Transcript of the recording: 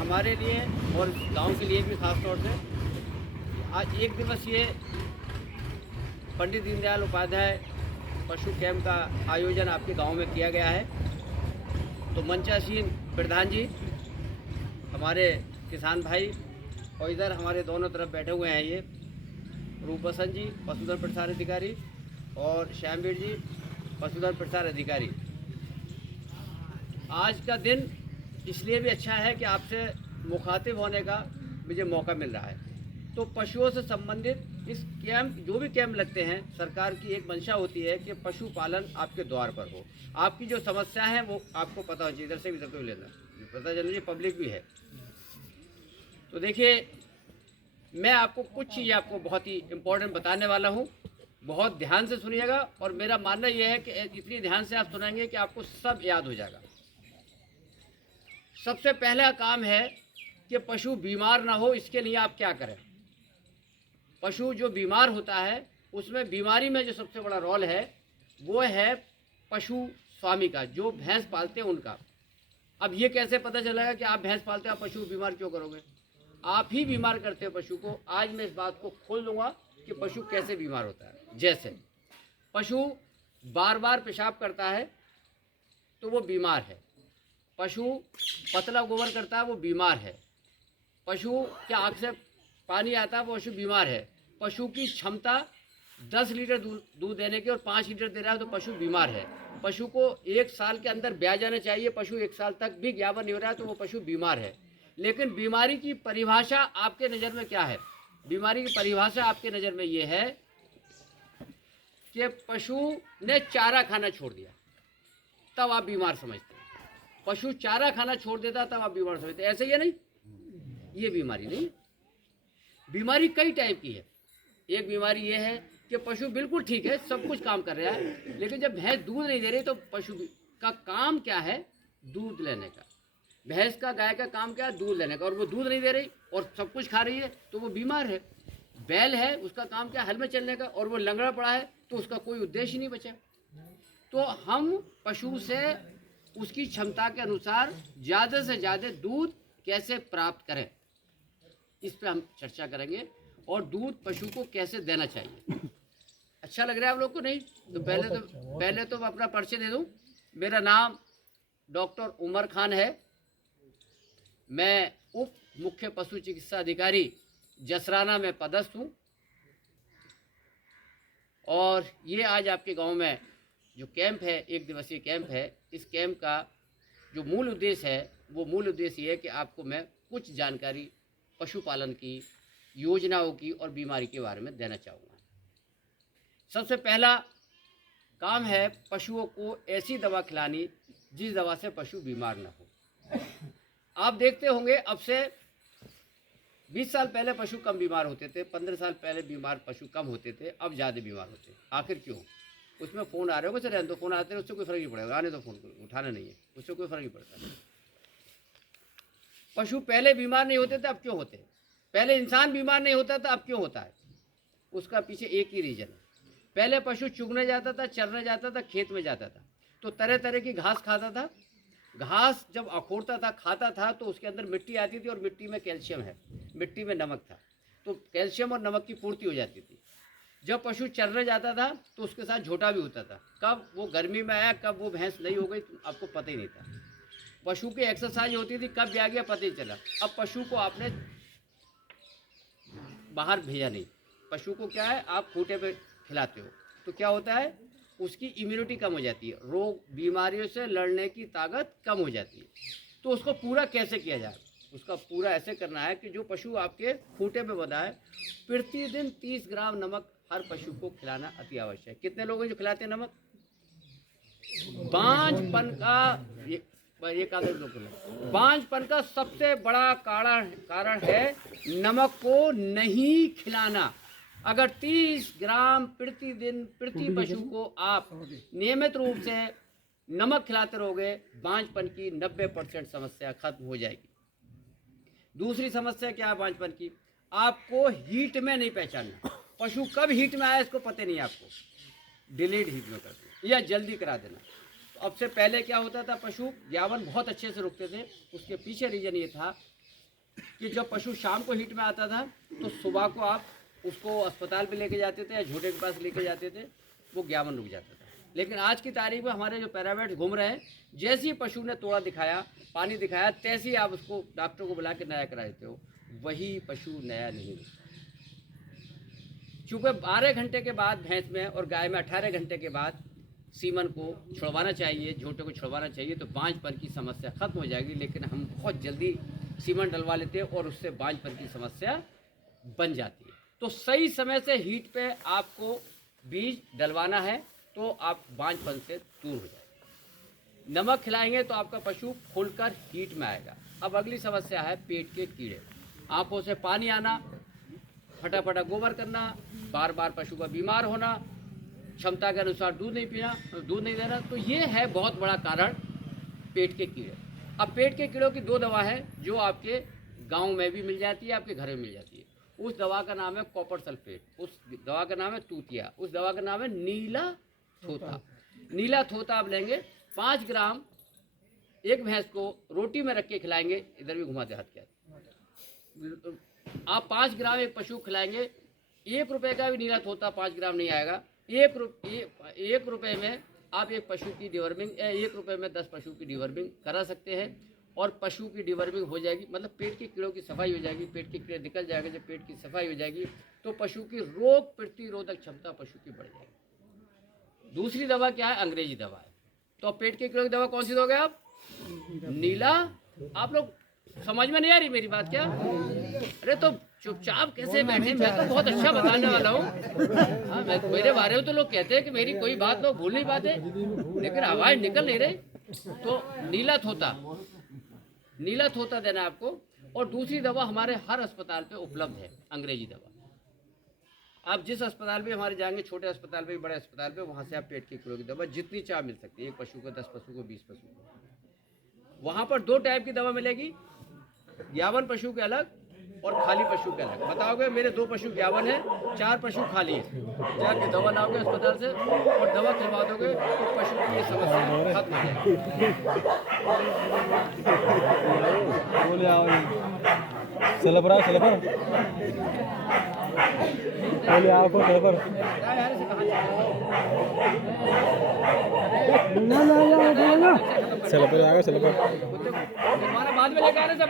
हमारे लिए और गांव के लिए भी खास तौर से आज एक दिवसीय पंडित दीनदयाल उपाध्याय पशु कैंप का आयोजन आपके गांव में किया गया है। तो मंचासीन प्रधान जी, हमारे किसान भाई और इधर हमारे दोनों तरफ बैठे हुए हैं ये रूप बसंत जी पशुधन प्रसार अधिकारी और श्यामवीर जी पशुधन प्रसार अधिकारी। आज का दिन इसलिए भी अच्छा है कि आपसे मुखातिब होने का मुझे मौका मिल रहा है। तो पशुओं से संबंधित इस कैंप, जो भी कैंप लगते हैं, सरकार की एक मंशा होती है कि पशुपालन आपके द्वार पर हो। आपकी जो समस्या है वो आपको पता होना चाहिए, इधर से भी इधर को लेना पता चलना चाहिए, पब्लिक भी है। तो देखिए, मैं आपको कुछ चीज़ आपको बहुत ही इम्पोर्टेंट बताने वाला हूँ, बहुत ध्यान से सुनिएगा। और मेरा मानना यह है कि इतनी ध्यान से आप सुनेंगे कि आपको सब याद हो जाएगा। सबसे पहला काम है कि पशु बीमार ना हो, इसके लिए आप क्या करें। पशु जो बीमार होता है उसमें बीमारी में जो सबसे बड़ा रोल है वो है पशु स्वामी का, जो भैंस पालते हैं उनका। अब ये कैसे पता चलेगा कि आप भैंस पालते हो, आप पशु बीमार क्यों करोगे? आप ही बीमार करते हो पशु को। आज मैं इस बात को खोल दूंगा कि पशु कैसे बीमार होता है। जैसे पशु बार बार पेशाब करता है तो वो बीमार है। पशु पतला गोबर करता है, वो बीमार है। पशु के आँख से पानी आता है, वो पशु बीमार है। पशु की क्षमता 10 लीटर दूध देने की और 5 लीटर दे रहा है तो पशु बीमार है। पशु को 1 साल के अंदर ब्याह जाना चाहिए, पशु 1 साल तक भी ज्ञापन नहीं हो रहा है तो वो पशु बीमार है। लेकिन बीमारी की परिभाषा आपके नज़र में क्या है? बीमारी की परिभाषा आपके नज़र में ये है कि पशु ने चारा खाना छोड़ दिया, तब आप बीमार समझते हैं। पशु चारा खाना छोड़ देता तब आप बीमार समझते हैं। ऐसे ही है नहीं? ये बीमारी नहीं है। बीमारी कई टाइप की है। एक बीमारी ये है कि पशु बिल्कुल ठीक है, सब कुछ काम कर रहा है, लेकिन जब भैंस दूध नहीं दे रही तो पशु का काम क्या है? दूध लेने का। भैंस का, गाय का काम क्या है? दूध लेने का। और वो दूध नहीं दे रही और सब कुछ खा रही है तो वो बीमार है। बैल है, उसका काम क्या? हल में चलने का, और वो लंगड़ा पड़ा है तो उसका कोई उद्देश्य ही नहीं बचा। तो हम पशु से उसकी क्षमता के अनुसार ज़्यादा से ज़्यादा दूध कैसे प्राप्त करें, इस पे हम चर्चा करेंगे। और दूध पशु को कैसे देना चाहिए। अच्छा लग रहा है आप लोग को? नहीं तो पहले तो मैं अपना परिचय दे दूं। मेरा नाम डॉक्टर उमर खान है। मैं उप मुख्य पशु चिकित्सा अधिकारी जसराना में पदस्थ हूँ। और ये आज आपके गांव में जो कैंप है, 1 दिवसीय कैंप है, इस कैंप का जो मूल उद्देश्य है वो मूल उद्देश्य ये है कि आपको मैं कुछ जानकारी पशुपालन की, योजनाओं की और बीमारी के बारे में देना चाहूँगा। सबसे पहला काम है पशुओं को ऐसी दवा खिलानी जिस दवा से पशु बीमार ना हो। आप देखते होंगे अब से 20 साल पहले पशु कम बीमार होते थे, 15 साल पहले बीमार पशु कम होते थे, अब ज़्यादा बीमार होते हैं। आखिर क्यों? उसमें फ़ोन आ रहे होगा, सर तो फ़ोन आते हैं, उससे कोई फ़र्क नहीं पड़ेगा, आने तो फ़ोन को उठाना नहीं है, उससे कोई फ़र्क नहीं पड़ता। पशु पहले बीमार नहीं होते थे, अब क्यों होते हैं? पहले इंसान बीमार नहीं होता था, अब क्यों होता है? उसका पीछे एक ही रीज़न है। पहले पशु चुगने जाता था, चरने जाता था, खेत में जाता था तो तरह तरह की घास खाता था। घास जब अखोड़ता था, खाता था, तो उसके अंदर मिट्टी आती थी और मिट्टी में कैल्शियम है, मिट्टी में नमक था, तो कैल्शियम और नमक की पूर्ति हो जाती थी। जब पशु चरने जाता था तो उसके साथ झोटा भी होता था। कब वो गर्मी में आया, कब वो भैंस नहीं हो गई, तो आपको पता ही नहीं था। पशु की एक्सरसाइज होती थी, कब आ गया पता ही चला। अब पशु को आपने बाहर भेजा नहीं, पशु को क्या है, आप खूंटे पे खिलाते हो तो क्या होता है? उसकी इम्यूनिटी कम हो जाती है, रोग बीमारियों से लड़ने की ताकत कम हो जाती है। तो उसको पूरा कैसे किया जाए? उसका पूरा ऐसे करना है कि जो पशु आपके खूंटे पे बंधा है, प्रतिदिन 30 ग्राम नमक हर पशु को खिलाना अति आवश्यक है। कितने लोग हैं जो खिलाते हैं नमक? बांझपन का ये बांझपन का सबसे बड़ा कारण है नमक को नहीं खिलाना। अगर 30 ग्राम प्रतिदिन प्रति पशु को आप नियमित रूप से नमक खिलाते रहोगे, बांझपन की 90% समस्या खत्म हो जाएगी। दूसरी समस्या क्या है बांझपन की? आपको हीट में नहीं पहचानना। पशु कब हीट में आया इसको पता नहीं आपको, डिलीट हीट में कर दो या जल्दी करा देना। तो अब से पहले क्या होता था, पशु ज्ञापन बहुत अच्छे से रुकते थे। उसके पीछे रीजन ये था कि जब पशु शाम को हीट में आता था तो सुबह को आप उसको अस्पताल पे लेके जाते थे या झोटे के पास लेके जाते थे, वो 51 रुक जाता था। लेकिन आज की तारीख में हमारे जो पैरामेट्स घूम रहे हैं, जैसे ही पशु ने तोड़ा दिखाया, पानी दिखाया, तैसे ही आप उसको डॉक्टर को बुला के नया करा देते हो। वही पशु नया नहीं होता। चूँकि 12 घंटे के बाद भैंस में और गाय में 18 घंटे के बाद सीमन को छुड़वाना चाहिए, झोटे को छुड़वाना चाहिए, तो बांझपन की समस्या खत्म हो जाएगी। लेकिन हम बहुत जल्दी सीमन डलवा लेते हैं और उससे बांझपन की समस्या बन जाती है। तो सही समय से हीट पे आपको बीज डलवाना है तो आप बांझपन से दूर हो जाएंगे। नमक खिलाएंगे तो आपका पशु खुलकर हीट में आएगा। अब अगली समस्या है पेट के कीड़े, आंखों से पानी आना, फटाफटा गोबर करना, बार बार पशु का बीमार होना, क्षमता के अनुसार दूध नहीं पीना, दूध नहीं देना। तो ये है बहुत बड़ा कारण पेट के कीड़े। अब पेट के कीड़ों की 2 दवा है जो आपके गांव में भी मिल जाती है, आपके घर में मिल जाती है। उस दवा का नाम है कॉपर सल्फेट, उस दवा का नाम है तूतिया, उस दवा का नाम है नीला थोथा। नीला थोथा आप लेंगे 5 ग्राम, एक भैंस को रोटी में रख के खिलाएंगे। इधर भी घुमा दे हाथ क्या, आप 5 ग्राम एक पशु खिलाएंगे, 1 रुपये का भी नीला थोथा 5 ग्राम नहीं आएगा। 1 रुपये में आप एक पशु की डिवर्मिंग, 1 रुपये में 10 पशु की डिवर्मिंग करा सकते हैं और पशु की डिवर्मिंग हो जाएगी, मतलब पेट के कीड़ों की सफाई हो जाएगी, पेट के कीड़े निकल जाएगा। जब पेट की सफाई हो जाएगी तो पशु की रोग प्रतिरोधक क्षमता पशु की बढ़ जाएगी। दूसरी दवा क्या है? अंग्रेजी दवा है। तो पेट के कीड़ों की दवा कौन सी दोगे आप? नीला। आप लोग समझ में नहीं आ रही मेरी बात क्या? अरे तो चुपचाप कैसे बैठे? मैं तो बहुत अच्छा बताने वाला हूँ। हाँ, मेरे बारे में तो लोग कहते हैं कि मेरी कोई बात लोग भूल नहीं पाते, लेकिन आवाज़ निकल नहीं रही। तो नीला थोता देना आपको। और दूसरी दवा हमारे हर अस्पताल पे उपलब्ध है, अंग्रेजी दवा। आप जिस अस्पताल पे हमारे जाएंगे, छोटे अस्पताल पे, बड़े अस्पताल पे, वहाँ से आप पेट के कीड़ों की दवा जितनी चाह मिल सकती है, 1 पशु को, 10 पशु को, 20 पशु को। वहाँ पर 2 टाइप की दवा मिलेगी, 51 पशु के अलग और खाली पशु के अलग। बताओगे मेरे 2 पशु 51 है, 4 पशु खाली है, जाके दवा लाओगे अस्पताल से और दवा खिलवा दोगे तो पशु की ये समस्या खत्म हो जाएगी। चलो पर बाद में लेकर आने से